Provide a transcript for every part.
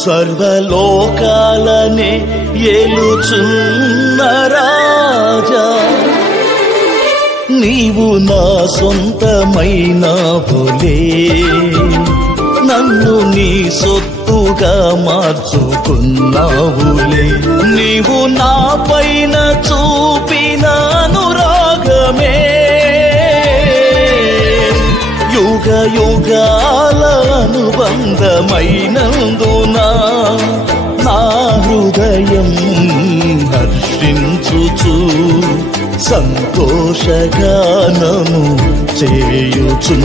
సర్వలోకాలనే ఏలుచున్న రాజా, నీవు నా సొంతమైనవులే, నన్ను నీ సొత్తుగా మార్చుకున్నావులే. నీవు నా పైన చూపిన అనురాగమే యుగ యుగాల అనుబంధమైనందున నా హృదయం హర్షించుచు సంతోషగానము చేయుచు.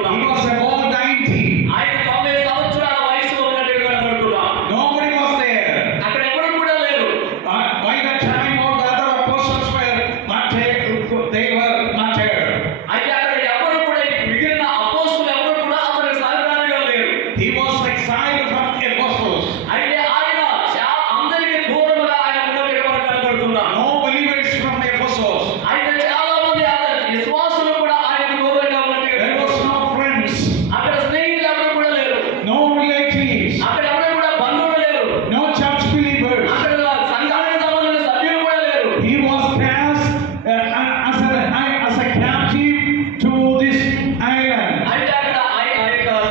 He was about 90. He was exiled from Ephesus. అయితే ఆయన అందరికీ దూరముగా ఆయన ఉన్నట్టుగా మనకు కనబడుతున్నారు. No believers from Ephesus. అయితే చాలా మంది విశ్వాసులు కూడా ఆయనకు దూరంగా ఉన్నట్టుగా. There was no friends. అక్కడ స్నేహితులు ఎవరు కూడా లేరు. No relatives. అక్కడ ఎవరు కూడా బంధువులు లేరు. No church believers. అక్కడ సంఘానికి సంబంధించిన సభ్యులు కూడా లేరు. He was cast as a captive to this island. అయితే అక్కడ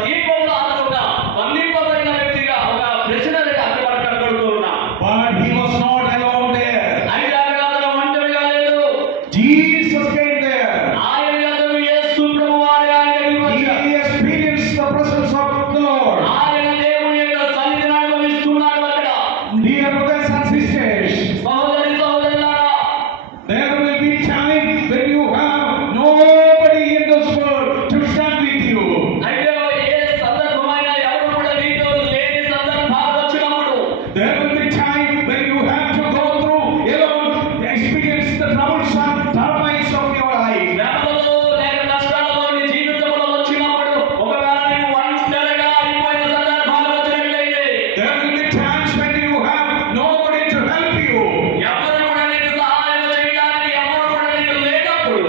దీపంలో అతను ఒక బంధింపబడిన వ్యక్తిగా ఒక ప్రెసిడెంట్ అక్కడ మనకు కనబడుతూ ఉన్నాడు. But he was not alone there. అయితే అక్కడ అతను ఒంటరిగా లేడు. Jesus came there. ఆయన అతను యేసు ప్రభువారు ఆయన దగ్గరికి వచ్చాడు. He experienced the presence of the Lord. ఆయన దేవుని యొక్క సన్నిధిని అనుభవిస్తున్నాడు అక్కడ. Dear brothers and sisters, సహోదరి సహోదరులారా, there will be time when you have nobody in this world to stand with you. అయితే ఏ సందర్భమైనా ఎవరు కూడా నీతో లేని సందర్భాలు వచ్చినప్పుడు There will be time when you have to go through alone, experience the troublesome turmoils of your life. శ్రమలలో లేక కష్టాలలో నీ జీవితంలో వచ్చినప్పుడు ఒకవేళ నీవు ఒంటరిగా అయిపోయిన సందర్భాలు వచ్చినట్లయితే There will be times when you have nobody to help you. ఎవరు కూడా నీకు సహాయం చేయడానికి ఎవరు కూడా నీకు లేనప్పుడు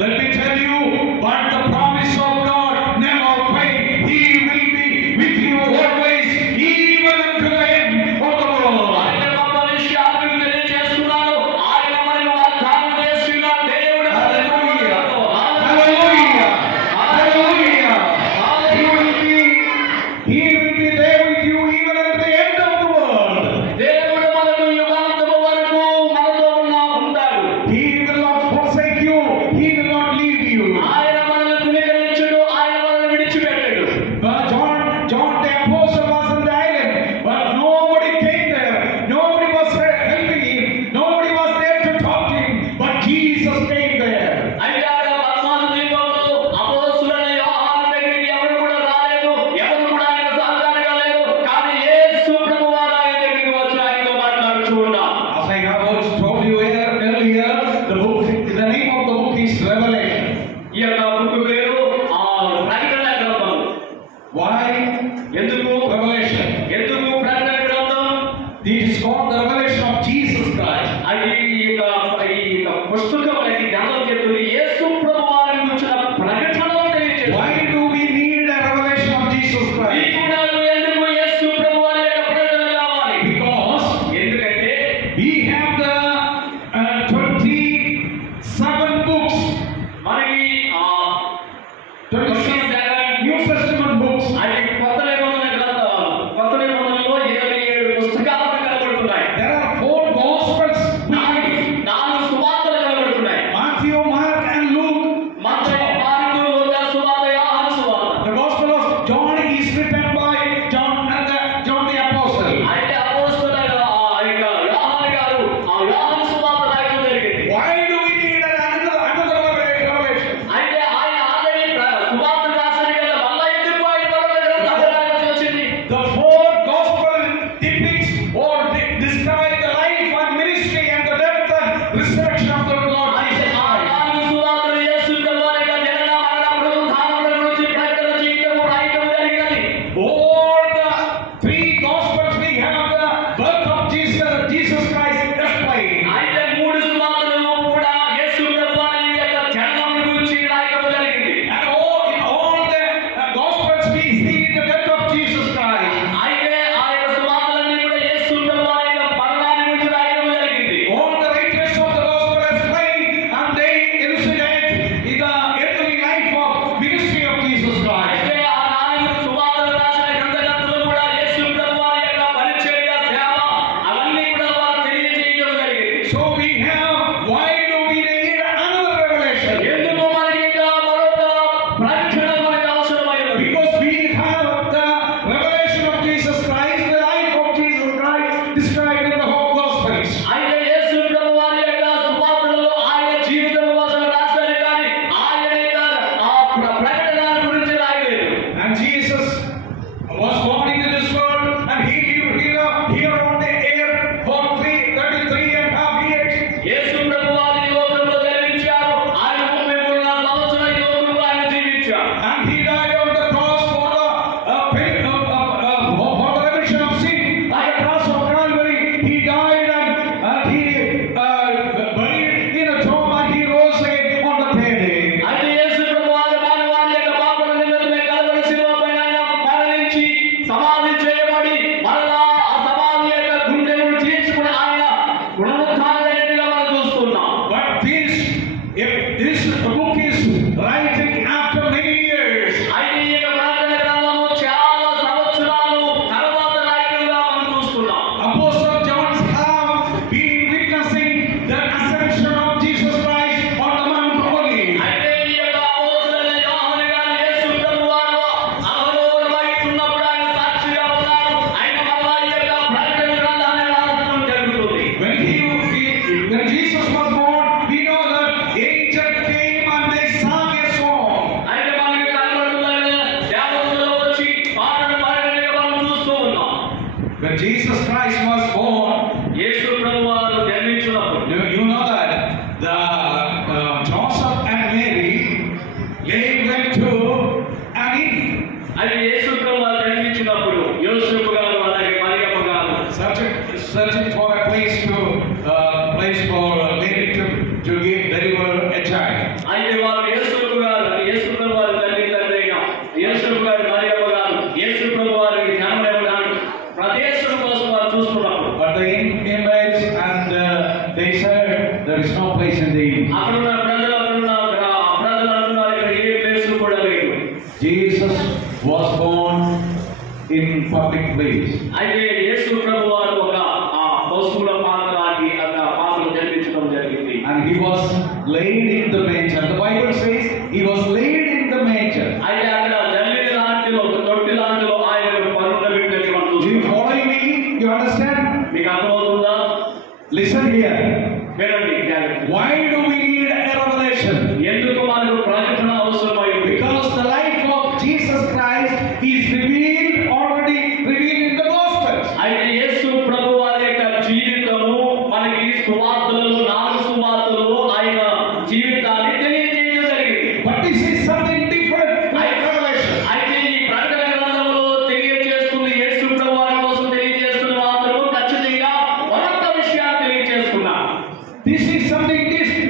Let me tell you what the promise of God never fails. He will be with you always, even to the end of the world. ఆయన గొప్ప విషయాలు మీకు తెలియజేస్తున్నాను. ఆయన మనకు వాగ్దానం చేస్తున్న దేవుడు. Hallelujah. Hallelujah. Hallelujah. He will be there with you even at the end of the world. దేవుడు మనకు యుగాంతము వరకు మనతో ఉంటాడు. He will not forsake you. He will not leave you. ఆయన మనల్ని తునీకరించుడు, ఆయన మనల్ని విడిచిపెట్టడు. But John the apostle was on the island, but nobody came there. Nobody was there helping him. Nobody was there to talk to him. But Jesus came there. అయితే అక్కడ పద్మాసు ద్వీపంలో అపోస్తలులైన యోహాను దగ్గరికి ఎవరు కూడా రాలేదు. ఎవరు కూడా ఆయన సహకారం కాలేదు. కానీ యేసు ప్రభువారు ఆయన దగ్గరికి వచ్చి ఆయనతో మాట్లాడుతూ ఉన్నారు. As I have also told you earlier, the name of the book is Revelation. ఈ యొక్క బుక్ పేరు ప్రకటన గ్రంథం. Why ఎందుకు Revelation? ఎందుకు ప్రకటన గ్రంథం? This is called the revelation of Jesus Christ. అది ఈ యొక్క పుస్తకం అనేది గ్రంథం చెప్తుంది యేసు ప్రభువారి గురించిన ప్రకటనలో తెలియజేస్తుంది. Why do we need a revelation of Jesus Christ? నీకు నాకు ఎందుకు యేసు ప్రభువారి యొక్క ప్రకటన కావాలి? Because ఎందుకంటే we have the 27 books, మనకి 27 New Testament books. అది కొత్త నిబంధన గ్రంథం. కొత్త నిబంధనలో 27 పుస్తకాలు కనబడుతున్నాయి. There are 4 gospels, నాలుగు సువార్తలు కనబడుతున్నాయి. Matthew, Mark and Luke. Mattayi, mark, లూకా సువార్త, యోహాను సువార్త. The gospel of John is written by John the apostle. అయితే అపోస్తలులైన యోహాను గారు యోహాను సువార్త రాయడం జరిగింది. Why do we need another revelation? అయితే ఆయన ఆల్రెడీ సువార్త రాశారు కదా, మళ్ళా ఎందుకు ఆయన మరొక గ్రంథాలు రాయాల్సి వచ్చింది? The 4 gospel depicts or describe the life and ministry and the death and resurrection of the Lord అయితే Jesus ఆ Christ. నాలుగు సువార్తలు యేసు ప్రభువారి యొక్క జనన, మరణ, పునరుత్థానముల గురించి ప్రకటన చేయడం రాయడం జరిగినది. All the 3 gospels we have the birth of Jesus Christ explained. అయితే మూడు సువార్తలు కూడా యేసు ప్రభువారి యొక్క జననం గురించి రాయడం జరిగింది. And in all the gospels we see the death of Jesus Christ. అయితే ఆ యొక్క సువార్తలన్నీ కూడా యేసు ప్రభువారి యొక్క మరణాన్ని గురించి రాయడం జరిగింది. All the writers of the gospel explain and they elucidate the earthly life of ministry of Jesus Christ. అయితే ఆ నాలుగు సువార్తలు రాసిన గ్రంథకర్తలు కూడా యేసు ప్రభువారి యొక్క పరిచర్య, సేవ అవన్నీ కూడా వారు తెలియజేయడం జరిగింది. So we have, why do we need another revelation? ఎందుకు మనకి ఇంకా మరొక ప్రకటన మనకు అవసరమైనది? Because we have the revelation of Jesus Christ, the life of Jesus Christ described in the whole gospels. అయితే యేసు ప్రభువారి యొక్క సువార్తలలో ఆయన జీవితం కోసం రాశారు, కానీ ఆయన యొక్క ప్రకటన గురించి రాయలేదు. And Jesus was born into this world and he lived here on the earth for 33.5 years. యేసు ప్రభువారు ఈ లోకంలో జన్మించారు. ఆయన 33 సంవత్సరాల ఈ లోకంలో ఆయన జీవించారు. And he died on the cross for when Jesus Christ was born, యేసు ప్రభువారు జన్మించినప్పుడు you know that the Joseph and Mary, they went to an inn, అది యేసు ప్రభువారు జన్మించినప్పుడు యోసేపు గారు అలాగే మరియమ్మ గారు searching for a place for Mary to deliver a child. అయితే వారు యేసు గారు యేసు ప్రభువారు తల్లి అయిన యేసు గారు మరియమ్మ గారు యేసు ప్రభువారికి జన్మనివ్వడానికి ప్రదేశం కోసం వారు చూస్తున్నప్పుడు But the inmates and they said there is no place in the inn. అక్కడ ఉన్న ప్రజలు అంటున్నారు ఇక్కడ ఏ ప్లేస్ కూడా లేదు. Jesus was born in public place. అయితే యేసు ప్రభువారు ఒక పశువుల పాత్రకి పాత్రలో జన్మించడం జరిగింది. And he was laid in the manger. The Bible says he was laid in the manger. అయితే అక్కడ జల్లి లాంటిలో ఒక తొట్టి లాంటిలో ఆయన పరుండబెట్టి మనం Do you చూస్తున్నాం. follow me? You understand? మీకు అర్థమవుతుందా? Listen here. వినండి జాగ్రత్తగా. Why do we need a revelation? ఎందుకు మనకు ప్రకటన అవసరమైంది? Because the life of Jesus Christ is already revealed in the Gospels. అయితే యేసు ప్రభువారి యొక్క జీవితము మనకి సువార్తలలో 4 సువార్తలలో ఆయన జీవితాన్ని తెలియజేయడం జరిగింది. But this is something different. Like revelation. అయితే ఈ ప్రకటన గ్రంథంలో తెలియజేస్తుంది యేసు ప్రభువారి కోసం తెలియజేస్తున్న మాత్రము ఖచ్చితంగా మరొక విషయాన్ని తెలియజేస్తున్నారు. This is something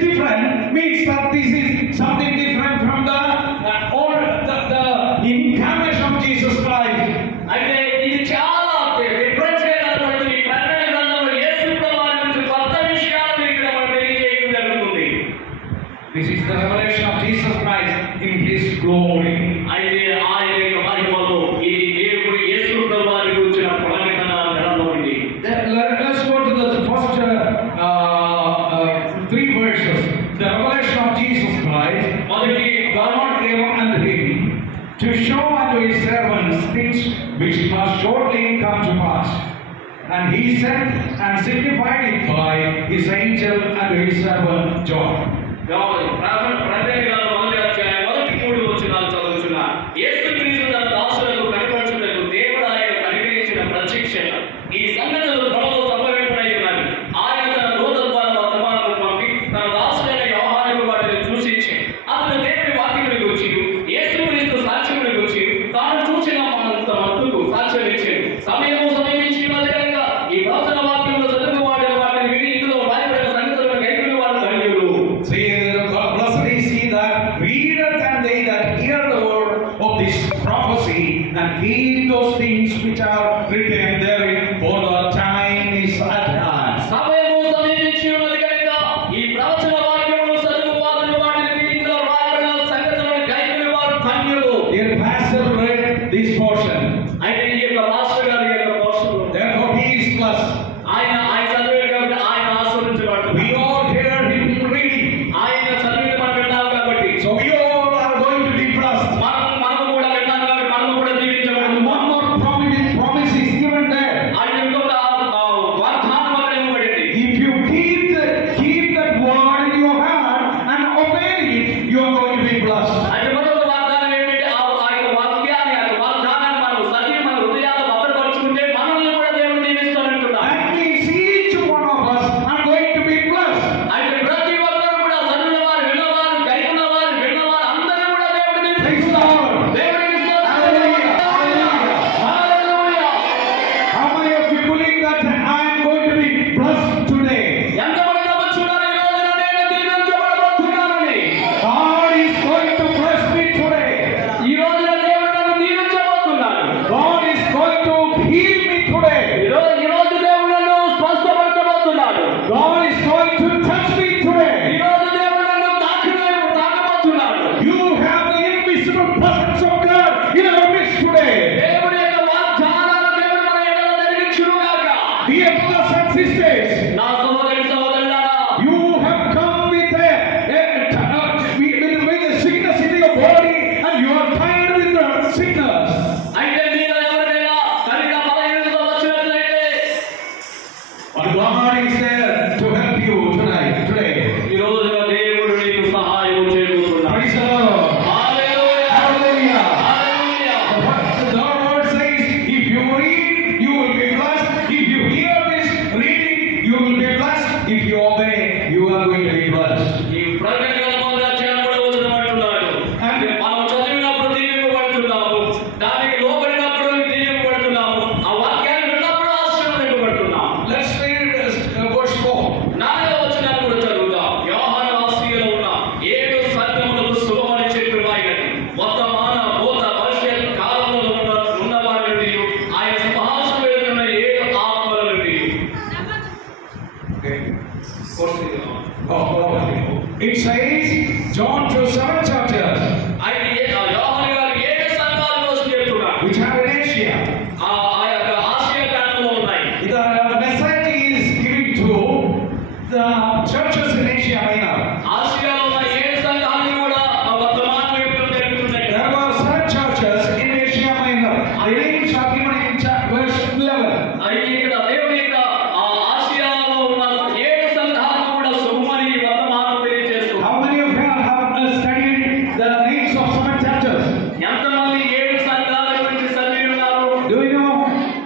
different. Means that this is something different from the incarnation of Jesus Christ. అయితే ఇది చాలా డిఫరెంట్ గా కనబడుతుంది. ఈ ప్రకటన గ్రంథంలో యేసు ప్రభువారి గురించి కొత్త విషయాలను ఇక్కడ మనకు తెలియజేయడం జరుగుతుంది. This is the revelation of Jesus Christ in His glory. అయితే ఆయన యొక్క మహిమలో ఈ దేవుడు యేసు ప్రభువారి గురించిన ప్రకటన గ్రంథం ఇది. Let's go to the first 3 verses. The revelation of Jesus Christ. మొదటి God gave unto him to show unto his servants things which must shortly come to pass. And he sent and signified it by his angel unto his servant John. ప్రకటన గ్రంథం మొదటి అధ్యాయం మొదటి 3 వచనాలు చదువుతున్నా. యేసుక్రీస్తు తన దాసులకు కనపరచుటకు దేవుడు ఆయన అనుగ్రహించిన ప్రత్యక్షత ఈ సంగతులు త్వరలో సంభవింపనై ఉన్నవి. ఆయన తన దూత ద్వారా వర్తమానం పంపి తన దాసుడైన యోహానుకు వాటిని సూచించి అతను దేవుని వాక్యమును గూర్చి యేసుక్రీస్తు సాక్ష్యమును గూర్చి తాను చూసిన మట్టుకు సాక్ష్యం ఇచ్చాడు. సమయము సమీపించి ఉన్నదిగా ఈ ప్రవచన వాక్యములు చదువువాడు వాటిని విని ఇందులో రాయబడిన సంగతులను కైకొనే వారు ధన్యులు. See, blessed is he that readeth and they that hear the word of this prophecy and keep those things which are written therein, for the time is at hand. సమయము సమీపించి ఉన్నది కనుక ఈ ప్రవచన వాక్యమును చదువువారు వాటిని విని ఇందులో రాయబడిన సంగతులను కైకొనే వారు ధన్యులు. Dear pastor read this portion. అయితే ఈ యొక్క మాస్టర్ గారి యొక్క poster Therefore he is blessed. ఆయన చదివాడు కాబట్టి ఆయన ఆశీర్వదించబడ్డాడు. We all heard him reading. ఆయన చదివిన మనం విన్నాం కాబట్టి So we all are going to be blessed. మనము కూడా విన్నాం కాబట్టి మనము కూడా And దీవించబడతాము. one more promise is given there. ఆయన ఇంకొక వాగ్దానం అక్కడ ఇవ్వబడింది. If you keep that word in your heart and obey it, you are going to be blessed. అయితే మరొక వాగ్దానం ఏంటంటే ఆ యొక్క వాక్యాన్ని ఆ వాగ్దానాన్ని మనం సజీవ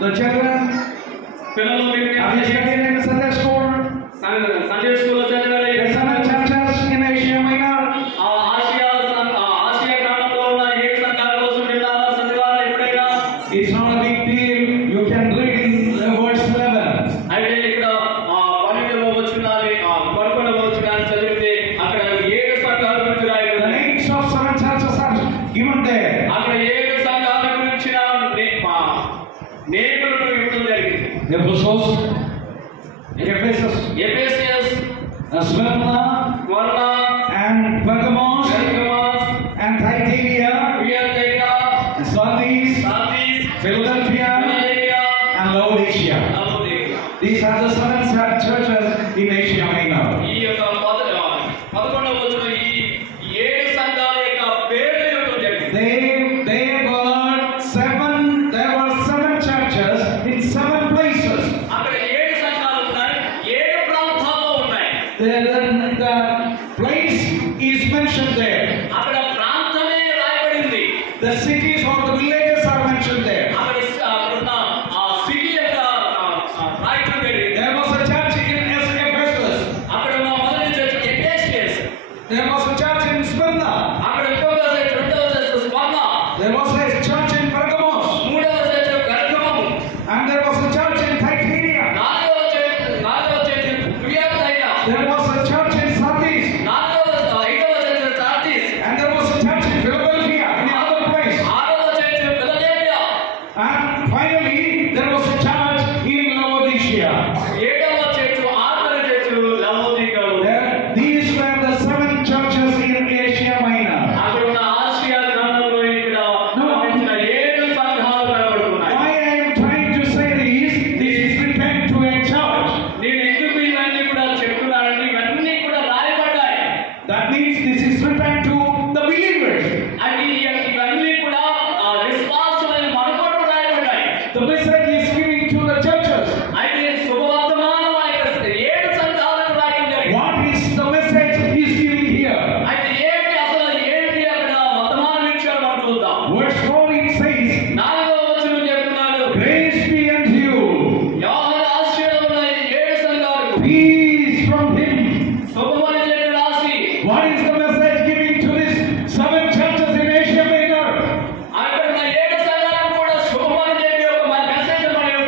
The children, పిల్లలు మీరు have you studied in Sunday school? Sunday స్కూల్లో చదివారు. There are seven churches in Asia Minor. Asia ఖండంలో ఉన్న 7 సంఘాల కోసం విన్నారా చదివారా ఎప్పుడైనా? It's not a big deal. You can read in verse 11. అయితే ఇక్కడ 12వ వచనాన్ని 11వ వచనాన్ని చదివితే అక్కడ 7 సంఘాల గురించి The రాయబడింది. names of seven churches are given there. అక్కడ 7 సంఘాల గురించిన నేములను ఇవ్వడం జరిగింది. Ephesus, ఎఫెసియస్, Smyrna, and Pergamos, and Thyatira, Sardis, Philadelphia, and Laodicea. These are the seven churches in Asia Minor. ఈ యొక్క 11వ వచనం ఈ 7 సంఘాల యొక్క పేర్లు ఇవ్వడం జరిగింది. There were seven churches in seven places. అక్కడ 7 సంఘాలు ఉన్నాయి, 7 ప్రాంతాల్లో ఉన్నాయి. The place is mentioned there. అక్కడ ప్రాంతమే రాయబడింది. The cities or the villages are mentioned there. అక్కడ ఉన్న ఆ సిటీ యొక్క రాయటం జరిగింది. There was a church in Ephesus. అక్కడ ఉన్న మొదటి church ఎఫెసియస్. There was a church in Smyrna. అక్కడ ఇంకొక చర్చ్, రెండవ చర్చ్ స్మరణ. There was a church in Pergamos. మూడవ చర్చ్ పెర్గమము. And there was a church in Thyatira. నాలుగవ church Thyatira. There was a church in Sardis. ఐదవ church Sardis. And there was a church in Philadelphia, in another place. ఆరవ church Philadelphia. And finally, there was a church in Laodicea. ఏడవ church, ఆఖరి church లవోదికలో. These were the seven churches in Asia Minor. అక్కడ ఉన్న Asia ఖండంలో ఇక్కడ ఉన్న 7 సంఘాలు కనబడుతున్నాయి. Why I am trying to say this is written to a church. నేను ఎందుకు ఇవన్నీ కూడా చెప్తున్నానంటే ఇవన్నీ కూడా రాయబడ్డాయి. That means this is written to the believers. అవి ఇవన్నీ కూడా విశ్వాసులైన మనకొరకు రాయబడ్డాయి. The message is given to the churches. అయితే శుభవర్తమానం ఆ యొక్క 7 సంఘాలకు రాయడం జరిగింది. What is the message is given here? అయితే అసలు ఏంటి అక్కడ వర్తమానం ఇచ్చారు మనం చూద్దాం. Verse 4 it says, 4వ వచనం చెప్తున్నాడు, grace be unto you, యోహాను ఆసియాలో ఉన్న 7 సంఘాలు peace from him. శుభమని చెప్పి రాసి, What is the message given to these seven churches in Asia Minor? అక్కడ ఉన్న 7 సంఘాలకు కూడా శుభమని చెప్పి ఒక మెసేజ్ మనం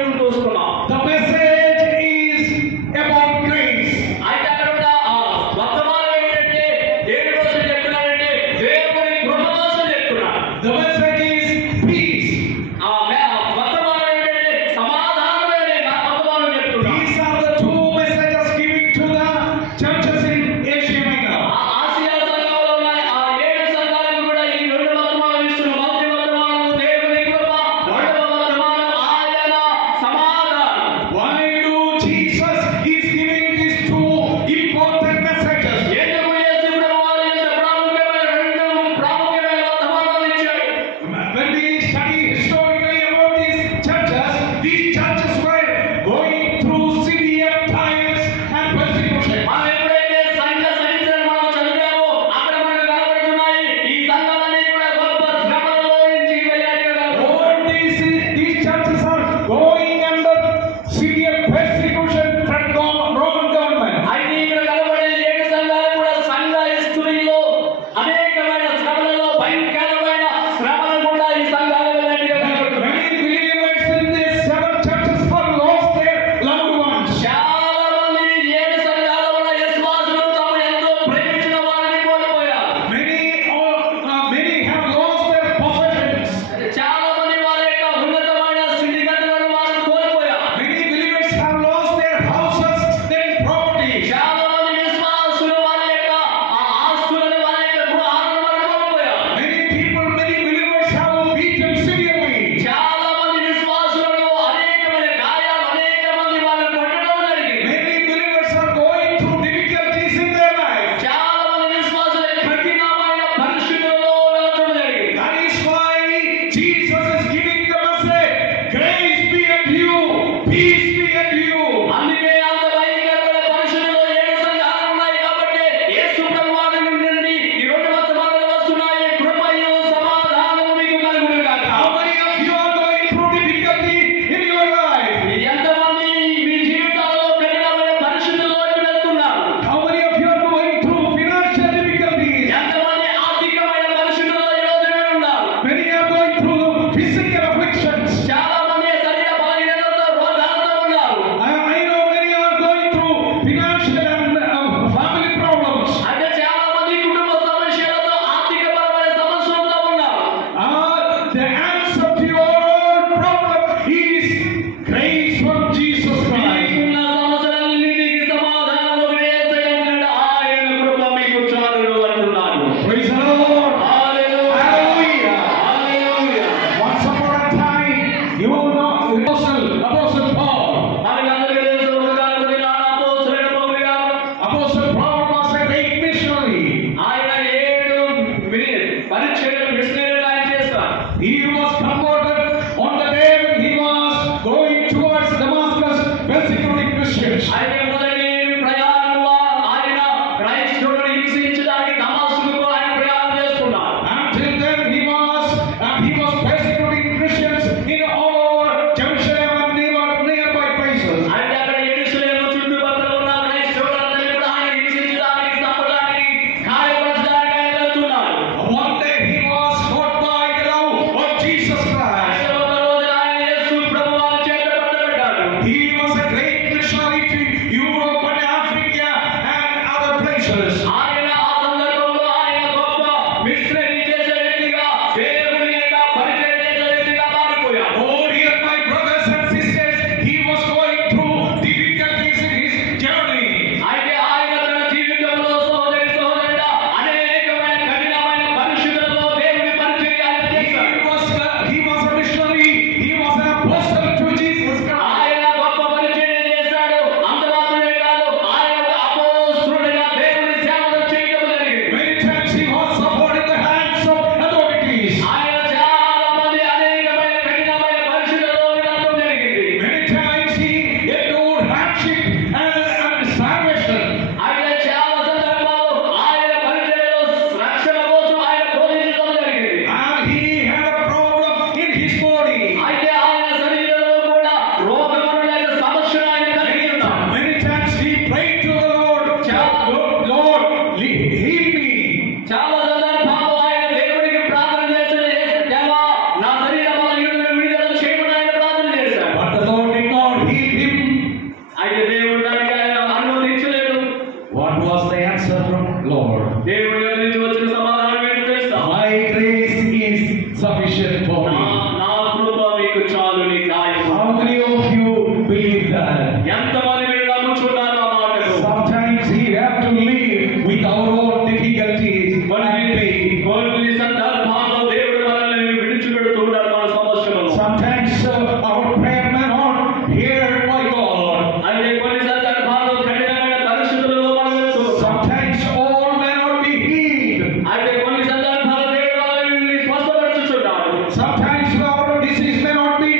Sometimes our prayer may not hear by God. అయితే కొన్ని సందర్భాల్లో కఠినమైన పరిస్థితులలో మనం వెళ్తున్నాం. Sometimes all may not be healed. అయితే కొన్ని సందర్భాల్లో దేవుడు వారిని స్వస్థపరచుచున్నాడు. Sometimes our disease may not be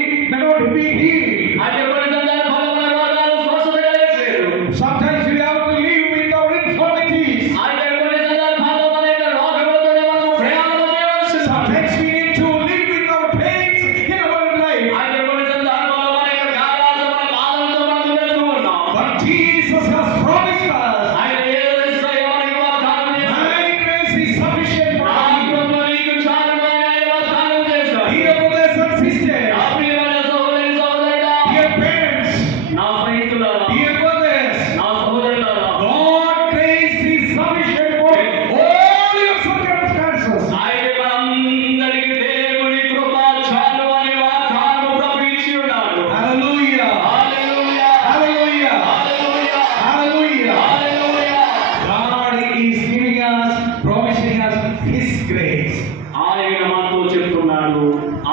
healed. అయితే కొన్ని సందర్భాల్లో మన రోగాలు స్వస్థత కలగలేదు. Sometimes we have to live with our infirmities. అయితే కొన్ని సందర్భాల్లో మన యొక్క రోగములతో మనం ప్రయాణం చేయవలసి ఉంది. Sometimes we need to live with our pains in our life. అయితే కొన్ని సందర్భాల్లో మన యొక్క గాయాలతో మన బాధలతో మనం వెళ్తూ ఉన్నాం. But Jesus has promised us, ఆయన యేసయ్య మనకి వాగ్దానం చేశాడు. my grace is sufficient for నా you. కృప నీకు చాలును అని ఆయన వాగ్దానం చేశాడు. Dear brothers and sisters, నా ప్రియమైన సహోదరి సహోదరుడా, dear parents, నా స్నేహితులారా, dear brothers, నా సహోదరులారా, God's grace is sufficient for all your circumstances. అయితే మనందరికీ దేవుని కృప చాలు అని వాగ్దానం ప్రభు ఇచ్చి ఉన్నాడు. Hallelujah. Hallelujah, Hallelujah. Hallelujah, Hallelujah. Hallelujah. God is giving us, promising us His grace. ఆయన మనతో చెప్తున్నాడు,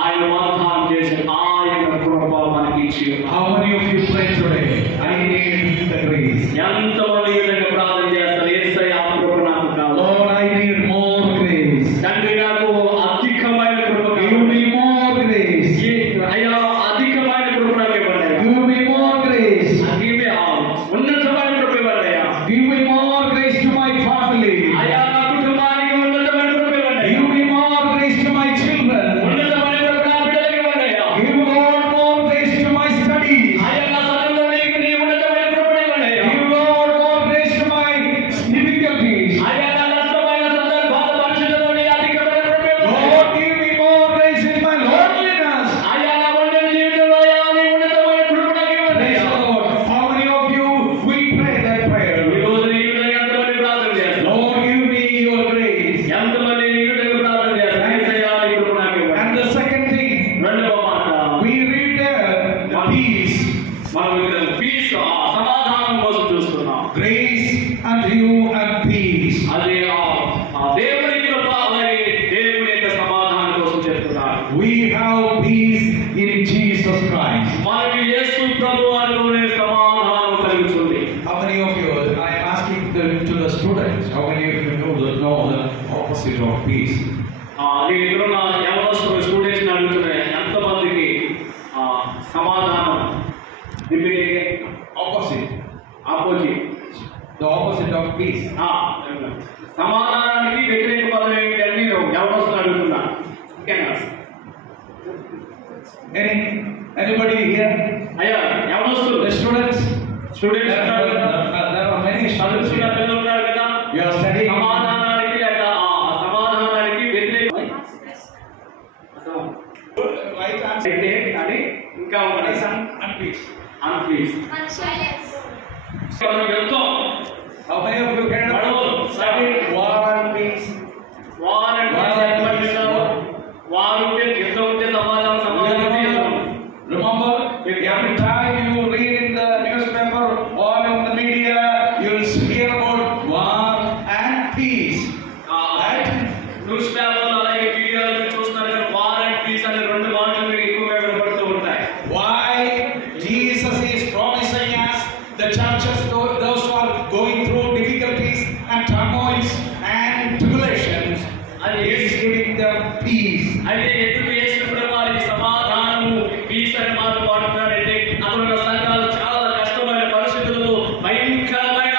ఆయన వాగ్దానం చేసి ఆయన కృప మనకి ఇచ్చి ఉన్నాడు. How many of you pray today? I need the grace. ఎంతమంది ఈ విధంగా ప్రార్థన చేస్తారు? యేసయ్య ఆ కృప నాకు కావాలి. Lord, I need more grace. తండ్రి నాకు అధికమైన కృప Give కావాలి. me more grace. అయ్యా అధికమైన కృప నాకు ఇవ్వండి అయ్యా. Give me more grace. నీవే ఉన్నతమైన కృప ఇవ్వండి అయ్యా. Give me more grace to my family. అయ్యా నా కుటుంబానికి ఉన్నతమైన కృప ఇవ్వండి అయ్యా. Give me more grace to my children. ఉన్నతమైన కృప నా బిడ్డలకు ఇవ్వండి అయ్యా. Give Lord more grace to my studies. అయ్యా నా చదువులో నీకు నీ ఉన్నతమైన కృపను ఇవ్వండి అయ్యా. Give Lord more grace to my difficulties. అయ్యా నా కష్టమైన సందర్భాల పరిస్థితుల్లో నీ అధికమైన కృప ఇవ్వండి. Lord, give me more grace in my loneliness. అయ్యా నా ఒంటరి జీవితంలో అయ్యా నీ ఉన్నతమైన కృప నాకు ఇవ్వండి Praise అయ్యా. the Lord. How many of you will pray that ఈ prayer? రోజు నీ విధంగా ఎంతమంది ప్రార్థన చేస్తారు? Lord, give me your grace. ఎంతమంది నీ విధంగా ప్రార్థన చేస్తారు? యేసయ్యా నీ కృప నాకు ఇవ్వండి. And the second thing, రెండవ మాట, we read there the peace. మనం ఇక్కడ పీస్ సమాధానం కోసం చూస్తున్నాం. Grace unto you and peace. అది ఆ దేవుని కృప అలాగే దేవుని యొక్క సమాధానం కోసం చెప్తున్నారు. We have peace in Jesus Christ. మనకి యేసు ప్రభు వారిలోనే సమాధానం కలుగుతుంది. How many of you, I am asking to the students, how many of you know the opposite of peace? నేను ఇక్కడున్న యవనస్తులు స్టూడెంట్స్ అడుగుతున్నాయి, ఎంతమందికి సమాధానం Opposite. Opposite The opposite of peace. సమాధానానికి వ్యతిరేక పదం ఏమిటని నేను యవనస్తులు అడుగుతున్నా. Anybody here? అయ్యా యవనస్తులు The students? Students There are many students చదువుతున్న here. పిల్లలు ఉన్నారు కదా, You are studying. సమాధానానికి లేక సమాధానానికి వ్యతిరేక Right answer. అయితే అని ఇంకా Peace ఉన్నాయి. and peace. అన్పీస్ మనం వెళ్తాం. How many of you can study war and peace? వారు ఉంటే యుద్ధం ఉంటే సమాధానం Remember, every time you read in the newspaper or in the media, you will hear about war and peace. Right? News paper అలాగే మీడియాలో చూస్తున్నారు కానీ war and piece అనే రెండు మాటలు మీకు ఎక్కువగా వినపడుతూ ఉంటాయి. Why Jesus is promising us, the churches, those who are going through difficulties and turmoils and tribulations, and He is giving them peace. అయితే ఎందుకు యేసు ప్రభు వారి సమాధానము పీస్ అనే మాట వాడుతున్నారంటే అక్కడ సంఘాలు చాలా కష్టమైన పరిస్థితుల్లో భయంకరమైన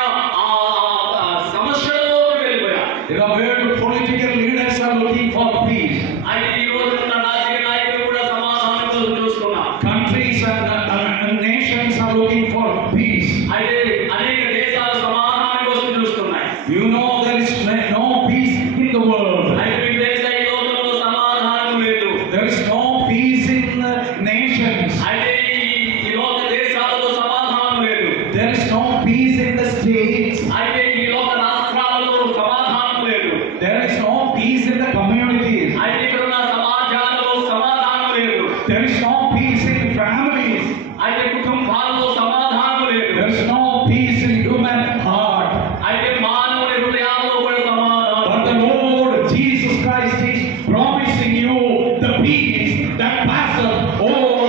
సమస్యల్లోకి వెళ్ళిపోయారు. The world political leaders are looking for peace. అయితే ఈ రోజు ఉన్న రాజకీయ నాయకులు కూడా సమాధానం కోసం చూస్తున్నారు. Countries and nations are looking for peace. అయితే అనేక దేశాలు సమాధానం కోసం చూస్తున్నాయి. You know there is no peace in the world. అయితే మీకు తెలుసా ఈ లోకంలో సమాధానం లేదు. There is no peace in the nations. అయితే ఈ లోక దేశాలలో సమాధానం లేదు. There is no peace in the states. అయితే ఈ లోక రాష్ట్రాలలో సమాధానం లేదు. There is no peace in the communities. అయితే ఇక్కడ ఉన్న సమాజాలలో సమాధానం లేదు. There is no peace in families. అయితే కుటుంబాల్లో సమాధానం లేదు. There is no peace in human heart. అయితే మానవుని హృదయాల్లో కూడా సమాధానం. But the Lord Jesus Christ is promising you the peace that passes all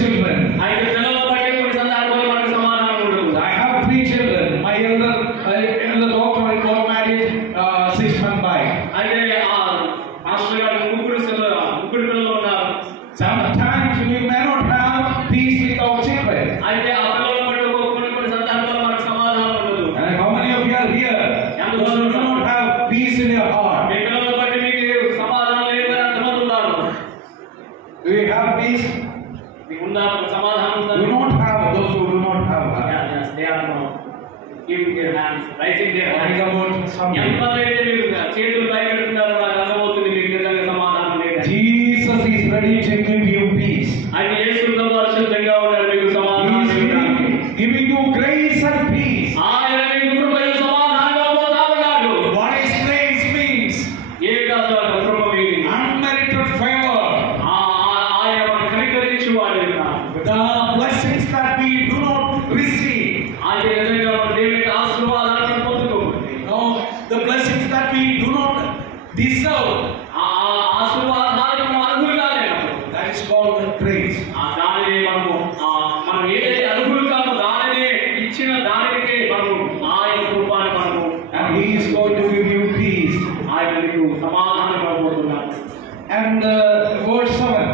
children. అయితే పిల్లల బట్టి కొన్ని సందర్భాల్లో మనకు సమాధానం ఉండదు. I have 3 children. My elder daughter I got married 6 months back. అయితే మాస్టర్ గారు ముగ్గురు పిల్లలు ఉన్నారు. Sometimes we may not have peace with our children. అయితే ఆ పిల్లల బట్టి కొన్ని సందర్భాల్లో మనకు సమాధానం ఉండదు. And how many of you are here who do not have peace in your heart? మీ పిల్లల బట్టి మీకు సమాధానం లేదు అని ఎంతమంది ఉన్నారు? Do you have peace? మీకు ఉందా సమాధానం ఉందా? Do not have. Those who do not have. Yes, they are giving their hands, raising their What hands. is about some? ఎంతమంది మీరు చేతులు పైకెత్తుతున్నారో నాకు అర్థమవుతుంది మీకు నిజంగా సమాధానం లేదు. Jesus is ready to give you peace. ఆయన యేసు ప్రభువు సిద్ధంగా ఉన్నాడు మీకు సమాధానం ఇవ్వడానికి. Giving you grace and peace. ఆయన మీకు కృపయు సమాధానం ఇవ్వబోతా ఉన్నాడు. What is grace means? ఏ కాదు కృప మీది Unmerited favor. ఆయన కనికరించువాడు. The blessings that we do not receive. ఆయన నిజంగా దేవుని ఆశీర్వాదాలను పొందుకోవాలి. No, the blessings that we do not deserve. ఆ ఆశీర్వాదాలకు మనం అర్హులుగా లేము. That is called grace. దానిని మనం ఏదైతే అర్హులు కామో దానిని ఇచ్చిన దానికే మనము ఆయన కృపని మనము And He is going to give you peace. ఆయన మీకు సమాధానం ఇవ్వబోతున్నాడు. And verse 7.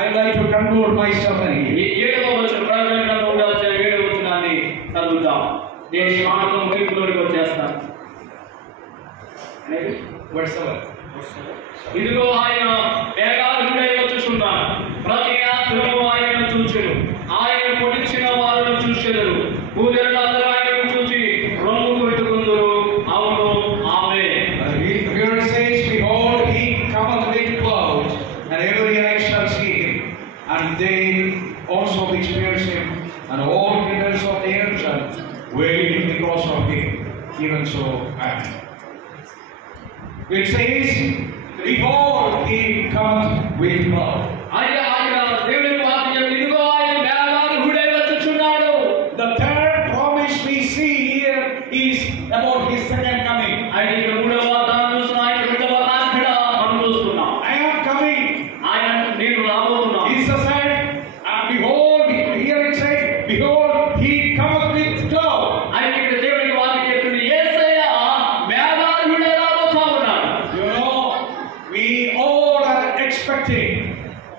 I'd like to conclude my sermon here. 7వ వచనం ప్రకటన గ్రంథం 7వ వచనాన్ని చదువుతాం. నేను మాటను ముగింపులోకి వచ్చేస్తాను. Verse 7. ఇదిగో ఆయన మేఘారూఢుడై వచ్చుచున్నాడు. ప్రతి ఆత్మను ఆయనను చూచెను. ఆయన పొడిచిన వారిని చూచెదరు. భూజనులందరూ ఆయనను చూచి రొమ్ము కొట్టుకుందురు. అవును ఆమేన్. Here it says, behold, He cometh with clouds, and every eye shall see Him, and they also which pierce Him, and all kindreds of the earth shall wail because of Him. Even so, amen. It says, behold, He cometh with clouds. ఆయన దేవుని వాక్యం ఇదిగో ఆయన మేఘారూఢుడై వచ్చుచున్నాడు. The third promise we see here is about His second coming. ఆయన ఇక్కడ మూడవ వాగ్దానం చూస్తున్నాం. ఆయన రెండవ రాకడ మనం చూస్తున్నాం. I am coming. ఆయన నేను రాబోతున్నాను. Jesus said, and behold, here it says, behold, He cometh with clouds. ఆయన ఇక్కడ దేవుని వాక్యం చెప్తుంది. యేసయ్య మేఘారూఢుడై రాబోతా ఉన్నాడు. You know, we all are expecting,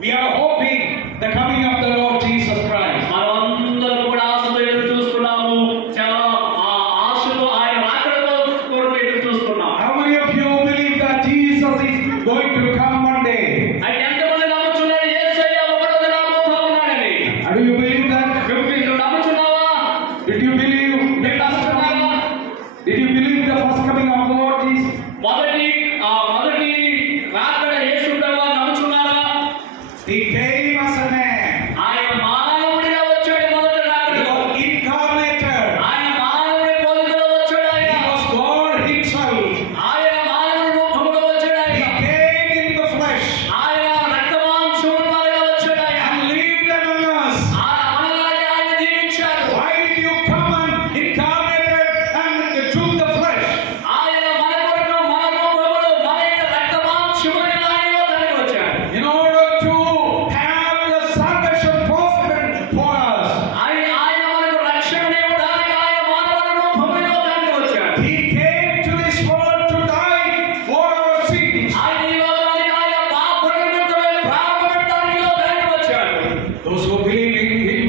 we are hoping the coming of the Lord Jesus Christ. మనమందరం కూడా ఆశతో ఎదురు చూస్తున్నాము. చాలా ఆశతో ఆయన రాకడ కొరకు ఎదురు చూస్తున్నాం. How many of you believe that Jesus is going to come one day? అయితే ఎంతమంది నమ్ముతున్నారు యేసయ్య ఒకరోజు రాబోతా ఉన్నాడని? Do you believe that? నువ్వు నమ్ముతున్నావా? Did you believe the first coming? Did you believe the first coming of the Lord Jesus? మొదటి రాకడ యేసు ప్రభువు నమ్ముతున్నారా? He came as a man. ఆయన మానవుడిగా వచ్చాడు. మొదటి He రాకడలో was incarnated. ఆయన మానవుడి పోలికలో వచ్చాడు. He ఆయన was God Himself. ఆయన మానవుడి రూపంలో వచ్చాడు. He ఆయన came in the flesh ఆయన రక్తమాంసములుగా వచ్చాడు. ఆయన and lived among us. మనలాగే ఆయన జీవించాడు. Why did you come and incarnated and took the flesh? ఆయన మన కొరకు మన రూపంలో మన యొక్క రక్తమాంసములైన ఆయన లోకానికి వచ్చాడు. In order to have the salvation prospect for us. ఆయన మనకు రక్షణ ఇవ్వడానికి ఆయన మానవుడి రూపంలో లోకానికి వచ్చాడు. He came to this world to die for our sins. ఆయన ఈ లోకానికి ఆయన పాపముల నిమిత్తమై ప్రాణపెట్టడానికి లోకానికి వచ్చాడు. Those who believe in Him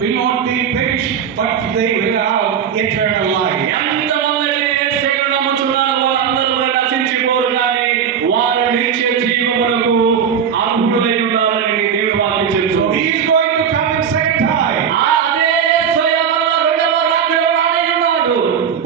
will not be perished, but they will have eternal life. ఎంతమంది యేసయ్యను నమ్ముచున్నారో వారందరూ కూడా నశించిపోరు కానీ వారు నిత్య జీవమునకు అర్హులై ఉన్నారని దేవుని వాక్యం So చెబుతుంది. He is going to come in second time. అదే యేసయ్య మన రెండవ రాకడలో రానై ఉన్నాడు.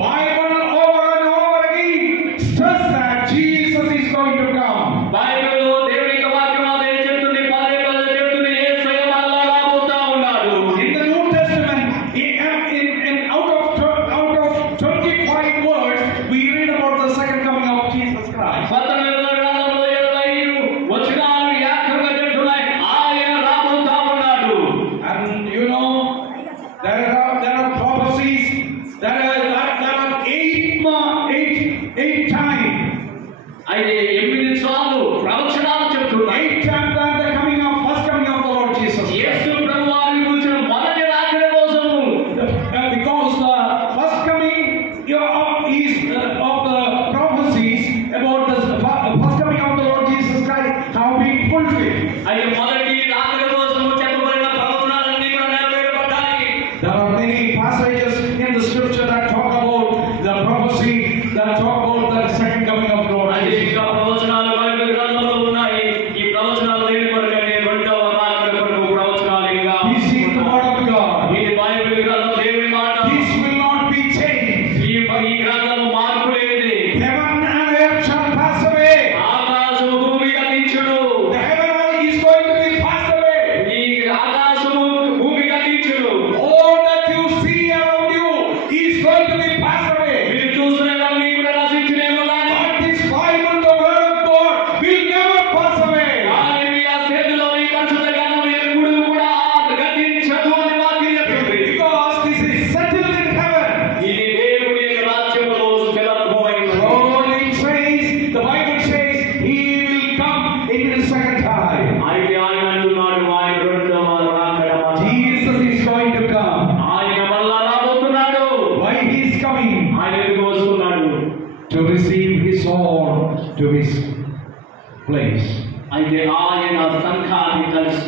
Bible over and over again stress that Jesus is going to come. బైబిల్లో దేవుని యొక్క వాక్యం అదే చెప్తుంది. పదే పదే చెప్తుంది యేసయ్య మరలా రాబోతా ఉన్నాడు. In the New Testament, in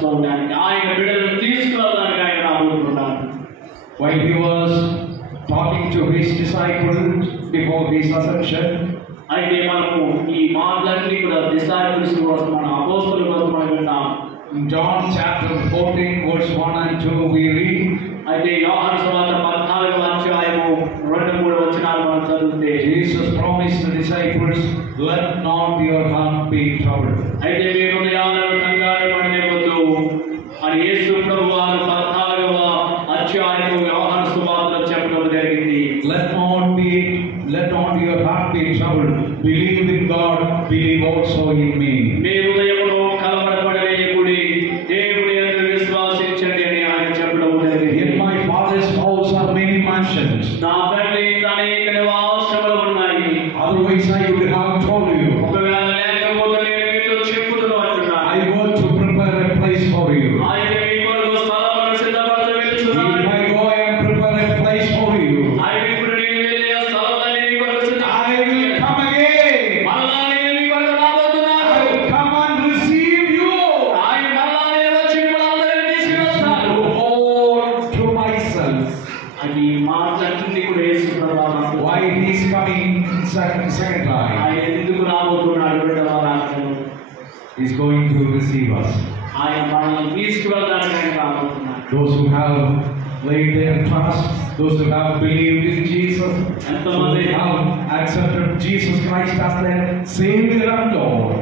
వారసత్వానికి ఆయన బిడ్డలను తీసుకురావడానికి ఆయన రాబోతున్నాడు. While he was talking to his disciples before his ascension, అయితే మనము ఈ మాటలన్నీ కూడా డిసైపుల్స్ కోసం మన అపోస్తలుల కోసం మనం విన్నాం. in John chapter 14 verse 1 and 2 we read, అయితే యోహాను సువార్త 14వ అధ్యాయము 2-3 వచనాలు మనం చదివితే Jesus promised the disciples, let not your heart be troubled. అయితే మీ హృదయాలను కంగారు పడనివ్వద్దు అని యేసు ప్రభువారు 14వ అధ్యాయము యోహాను సువార్తలో చెప్పడం జరిగింది. Let not your heart be troubled. Believe in God, believe also in me. మీ హృదయమును కలవరపడవేయకుడి, దేవుని యందు విశ్వాసించండి అని ఆయన చెప్పడం జరిగింది. In my Father's house are many mansions. నా తండ్రి ఇంట అనేక నివాసములు ఉన్నాయి. Otherwise I would have told you. ఒకవేళ లేకపోతే నేను మీతో చెప్పుదును అంటున్నాను. I go to prepare a place for you. అయితే మీ కొరకు స్థలమును సిద్ధపరచ వెళ్తున్నాను. If I go and prepare a place for you, అయితే ఇప్పుడు నేను వెళ్ళి ఆ స్థలమును మీ కొరకు I will come again. మరలా నేను మీ కొరకు రాబోతున్నాను. I will come and receive you. ఆయన మరలా నేను వచ్చి మిమ్మల్ని అందరినీ తీసుకువస్తాను. To myself. అది ఈ మాటలన్నీ కూడా యేసు ప్రభువు Why he is coming second time? ఆయన ఎందుకు రాబోతున్నాడు రెండవ రాకడలో? He is going to receive us. ఆయన మనల్ని తీసుకువెళ్ళడానికి ఆయన రాబోతున్నాడు. Those who have laid their trust, those who have believed in Jesus, those who have accepted Jesus Christ as their Savior and Lord,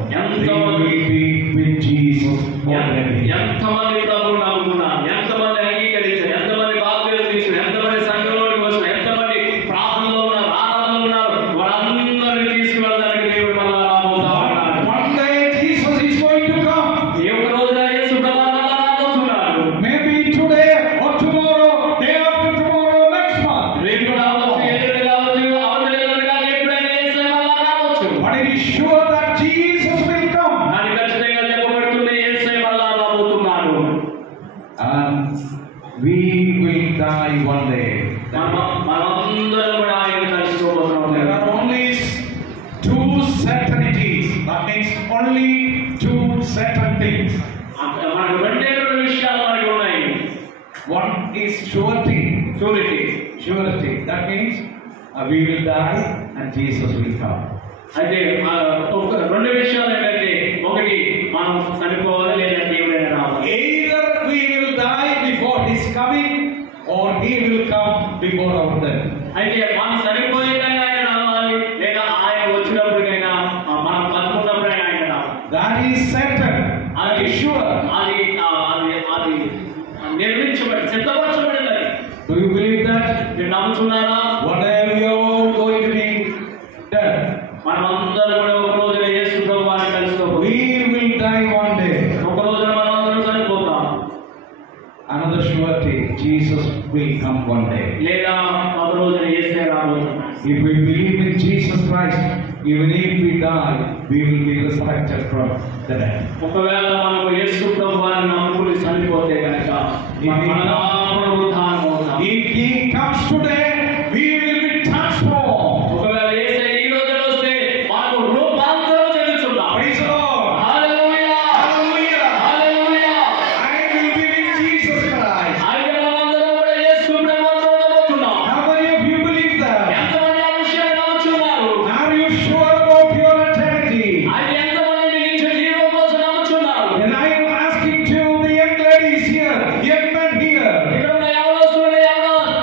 they will be with Jesus forever. ఎంతమంది ప్రభువును నమ్ముకున్నారు, ఎంతమంది అంగీకరించారు, ఎంతమంది బాప్తిస్మం తీసుకున్నారు, ఎంతమంది సంఘంలోకి వచ్చారు, ఎంతమంది ప్రార్థనలో ఉన్నారు, ఆరాధనలో ఉన్నారు, వారందరినీ తీసుకువెళ్ళడానికి దేవుడు మళ్ళా రాబోతున్నాడు. One day Jesus is going to come. ఈ ఒక్క రోజున యేసు ప్రభువు మళ్ళా రాబోతున్నాడు. Maybe today or tomorrow, day after tomorrow, next month. రేపు రావచ్చు, ఎల్లుండి రావచ్చు, అవతల ఎల్లుండి కాదు, ఎప్పుడైనా యేసు మళ్ళా రావచ్చు. But it is sure that Jesus will come. అని ఖచ్చితంగా చెప్పబడుతుంది, యేసు మళ్ళా రాబోతున్నాడు. And we will die one day. మనందరం కూడా ఆయన కలుసుకోబోతున్నాం. There are only two certainties. That means only two certain things. మనకు రెండే రెండు విషయాలు మనకి ఉన్నాయి. One is surety. Surety. That means we will die and Jesus will come. అయితే రెండు విషయాలు ఏంటంటే, ఒకటి మనం చనిపోవాలి లేదా దేవుడైనా రావాలి. Either we will die before His coming, or He will come before our death. అయితే మనం చనిపోయేదైనా ఆయన రావాలి, లేదా ఆయన వచ్చినప్పటికైనా మనం బతుకున్నప్పుడైనా ఆయన రావాలి. That is certain. అది sure. అది నిర్మించబడి సిద్ధపరచబడింది. Do you believe that? మీరు నమ్ముతున్నారా? One day we are all going to be dead. మనం అందరం కూడా ఒక రోజున యేసు ప్రభువుని కలుసుకోబోతున్నాం. We will die one day. ఒక రోజున మనం అందరం చనిపోతాం. Another surety, Jesus will come one day. లేదా ఒక రోజున యేసే రాబోతున్నాడు. If we believe in Jesus Christ, even if we die, we will be resurrected from the dead. ఒకవేళ మనకు యేసు ప్రభువుని నమ్ముకుని చనిపోతే కనుక మరలా పునరుత్థానం అవుతాం. If He comes today, we will be transformed. ఒకవేళ యేసే ఈ రోజున వస్తే మనకు రూపాంతరం చెందుతున్నాం. Praise the Lord. Hallelujah, Hallelujah. Hallelujah. I will be with Jesus Christ. అయితే మనమందరం కూడా యేసు ప్రభువుతో ఉండబోతున్నాం. How many of you believe that? ఎంతమంది ఆ విషయాన్ని నమ్ముతున్నారు? Are you sure about your eternity? అయితే ఎంతమంది మీ నిత్య జీవం కోసం నమ్ముతున్నారు? And I am asking to the young ladies here, young men here. ఇక్కడ ఉన్న యవనస్తులు,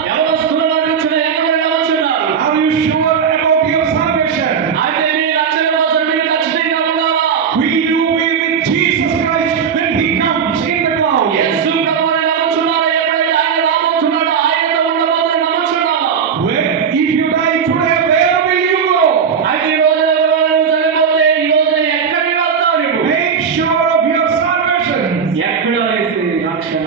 యవనస్తులను అడుగుతున్న ఎంతమంది నమ్ముతున్నారు? Are you sure about your salvation? అయితే మీ రక్షణ కోసం మీరు ఖచ్చితంగా ఉన్నారా? Will you be with Jesus Christ when He comes in the cloud? యేసు ప్రభువుని నమ్ముతున్నారా? ఎప్పుడైతే ఆయన రాబోతున్నాడో ఆయనతో ఉండబోతున్న నమ్ముతున్నారా? If you die today, where will you go? అయితే ఈ రోజున ఎవరైనా చనిపోతే ఈ రోజున ఎక్కడికి వెళ్తావు నువ్వు? Make sure of your salvation. ఎక్కడ వేసి రక్షణ?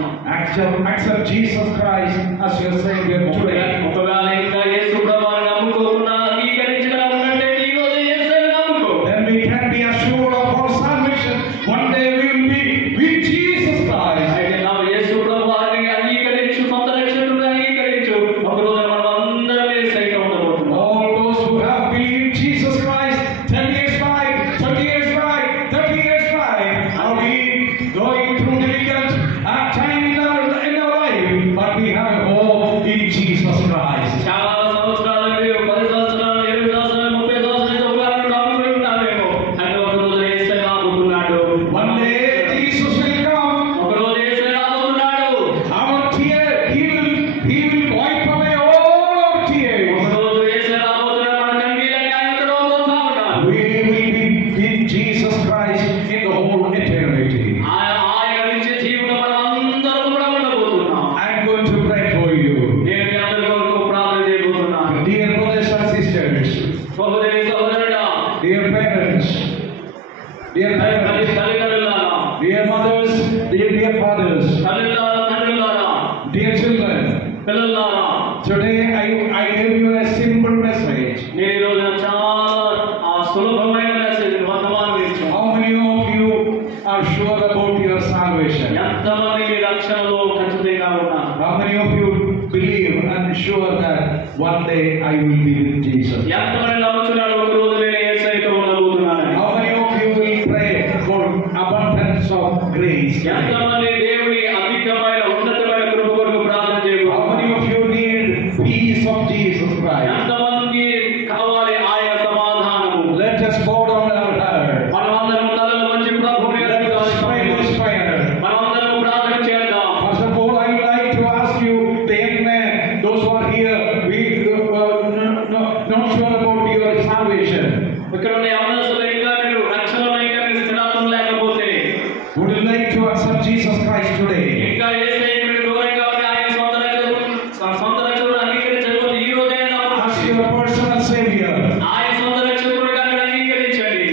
Accept Jesus Christ as your Savior today. ఒకవేళ ఇంకా యేసు ప్రభువుని నమ్ముకోకుండా అంగీకరించగలమంటే ఈ రోజు యేసుని నమ్ముకో. Then we can be assured of our salvation. One day we will be with Jesus Christ. అయితే నా యేసు ప్రభువుని అంగీకరించు, సొంత రక్షకుడిని అంగీకరించు. ఒక రోజు మనం అందరం యేసుతో ఉండబోతున్నాం. All those who have believed Jesus Christ 10 years back, 30 years back, 30 years back, are we going through difficult రక్షణలో ఖచ్చితంగా ఉన్నాను. How many of you believe and sure that one day I will be with Jesus? ఎంతమంది నమ్ముతున్నారు ఒక రోజు నేను యేసయ్యతో ఉండబోతున్నానని? How many of you will pray for abundance of grace? ఎంతమంది దేవుని అధికమైన ఉన్నతమైన కృప కొరకు ప్రార్థన చేయగలరు? How many of you need peace of Jesus Christ? ఎంతమంది కావాలి ఆయన సమాధానము? Let us bow down our head. మనమందరం తలలు వంచి ప్రభువుని Let us pray this prayer. మనమందరం ప్రార్థన చేద్దాం. First of all, I would like to ask you, the young men, those who are here, not sure about your salvation. ఇక్కడ ఉన్న యవనస్తులు ఇంకా మీరు రక్షణలో ఇంకా మీరు స్థిరత్వం లేకపోతే, Would you like to accept Jesus Christ today? ఇంకా యేసయ్యకు మీరు దూరంగా ఉండి ఆయన సొంత రక్షకుడు అంగీకరించకపోతే ఈ రోజైనా Ask your personal Savior. ఆయన సొంత రక్షకుడుగా మీరు అంగీకరించండి.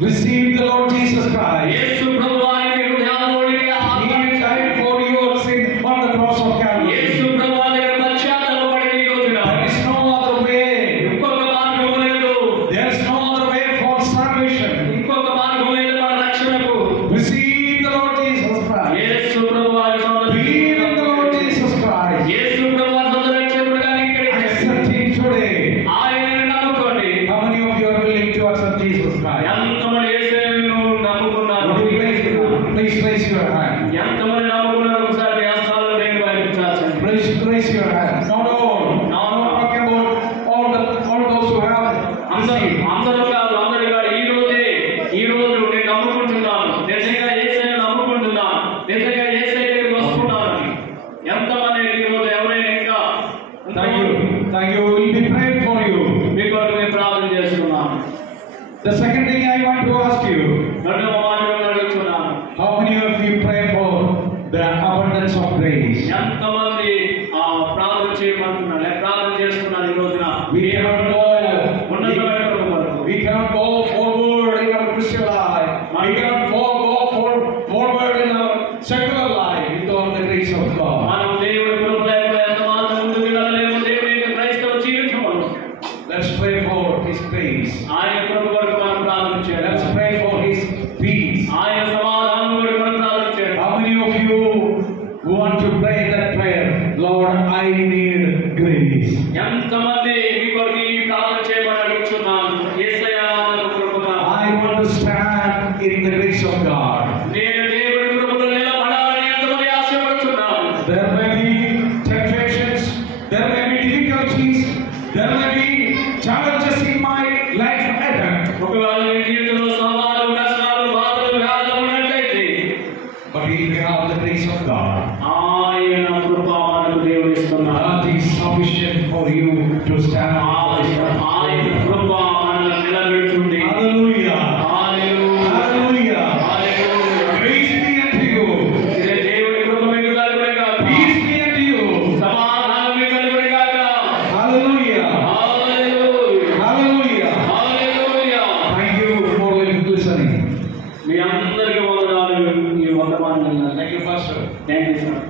Receive the Lord Jesus Christ. Yesu ప్రభువాని me హృదయాల్లోనికి He ఆహ్వానించండి. died for your sin on the cross of Calvary. యేసు ప్రభువా దగ్గర పశ్చాత్తాపపడి ఈ రోజున There is no other way. ఇంకొక మార్గం లేదు. There is no other way for salvation. ఇంకొక మార్గం లేదు మన రక్షణకు. Receive the Lord Jesus Christ. యేసు ప్రభువాని సొంత Believe in the Lord Jesus Christ. యేసు ప్రభువాని సొంత రక్షకుడుగా అంగీకరించండి. Accept Him today. ఆయనను నమ్ముకోండి. How many of you are willing to accept Jesus Christ? ఎంతమంది యేసయ్యను నమ్ముకున్నారు? Please raise your hand. ఎంతమంది నమ్ముకున్నారు? ఒకసారి మీ హస్తాలను నేను బయటచాల్చండి. Raise your hand. Not all. Not talking about all those who have. అందరూ కాదు, అందరూ కాదు. ఈ రోజు నేను నమ్ముకుంటున్నాను, నిజంగా యేసయ్యను నమ్ముకుంటున్నాను, నిజంగా యేసయ్య దగ్గరికి వస్తున్నాను. ఎంతమంది ఈ రోజు ఎవరైనా ఇంకా Thank you. Thank you. We will be praying for you. మీ కొరకు మేము ప్రార్థన చేస్తున్నాను. The second thing I want to ask you, రెండవ మాట అడుగుతున్నాను. how many of you pray for the abundance of grace? ఎంతమంది ప్రార్థన చేయమంటున్నారు, ప్రార్థన చేస్తున్నారు ఈ రోజున? ఉన్నతమైన కృప కొరకు. We cannot go forward in our Christian life. We cannot go forward in our secular life without the grace of God. మనం దేవుడి కృప లేకుండా ఎంత మాత్రం ముందుకు వెళ్ళలేము. దేవుడి యొక్క క్రైస్తవ జీవితంలో Let's pray for His grace. ఆయన కృప కొరకు మనం ప్రార్థన చేయాలి. Let's pray for His peace. ఆయన సమాధానం కొరకు మనం ప్రార్థన చేయాలి. How many of you want to pray that prayer? Lord, I need grace. ఎంతమంది మీ కొరకు ఈ ప్రార్థన చేయమని అడుగుతున్నాను? యేసయ్యా నాకు కృప కావాలి. I want to stand in the grace of God. నేను దేవుడి కృపలో నిలబడాలని ఎంతమంది ఆశపడుతున్నారు? There may be temptations, there may be difficulties, there may be challenges in my life ahead. ఒకవేళ మీ జీవితంలో సవాలు, కష్టాలు, బాధలు, వ్యాధులు ఉన్నట్లయితే, But if we have the grace of God, ఆయన కృప మనకు దేవుడు ఇస్తున్నారు. that is sufficient for you to stand. ఆయన కృప మనల్ని నిలబెడుతుంది. Hallelujah. Hallelujah. Hallelujah. Hallelujah. Praise be unto you. ఇదే దేవుడి కృప మీకు కలుగునుగాక. Peace be unto you. సమాధానం మీకు కలుగునుగాక. Hallelujah. Hallelujah. Hallelujah. Hallelujah. Thank you for listening. మీ అందరికీ వందనాలు. ఈ వందనాలు. Thank you, Pastor. Thank you sir.